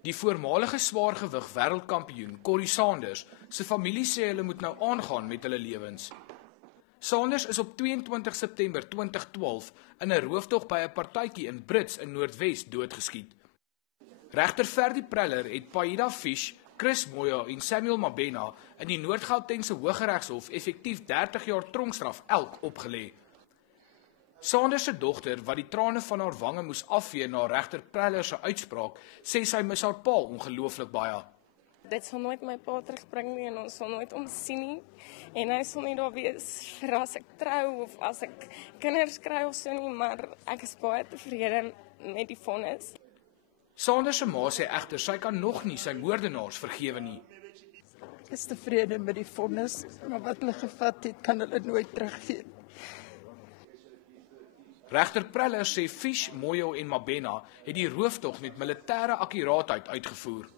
Die voormalige swaargewig wêreldkampioen Corrie Sanders se familie sê hulle moet nou aangaan met hulle lewens. Sanders is op 22 September 2012 in 'n rooftog by 'n partytjie in Brits in Noordwes doodgeskiet. Regter Ferdi Preller het Paida Fish, Chris Moyo en Samuel Mabena in die Noord-Gautengse Hooggeregshof effektief 30 jaar tronkstraf elk opgelê. Sanders se dogter, wat die trane van haar wange moes afvee na regter Preller se uitspraak, sê sy mis haar pa ongelooflik baie. Dit sal nooit my pa terugbring nie en ons sal nooit hom sien nie. En hy sal nie daar wees vir as ek trou of as ek kinders kry of so nie, maar ek is baie tevrede met die vonnis. Sanders se ma sê egter sy kan nog nie sy moordenaars vergewe nie. Ek is tevrede met die vonnis, maar wat hulle gevat het, kan hulle nooit teruggee. Regter Preller sê Fish, Moyo en Mabena het die rooftog met militêre akkuraatheid uitgevoer.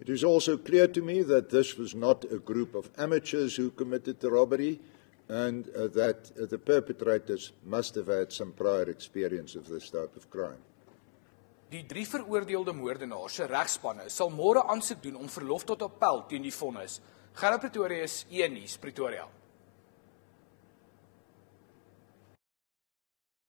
It is also clear to me that this was not a group of amateurs who committed the robbery and that the perpetrators must have had some prior experience of this type of crime. Die 3 veroordeelde moordenaars se regspanne sal môre aansoek doen om verlof tot appel teen die vonnis. Gerard Pretorius, E-nuus, Pretoria.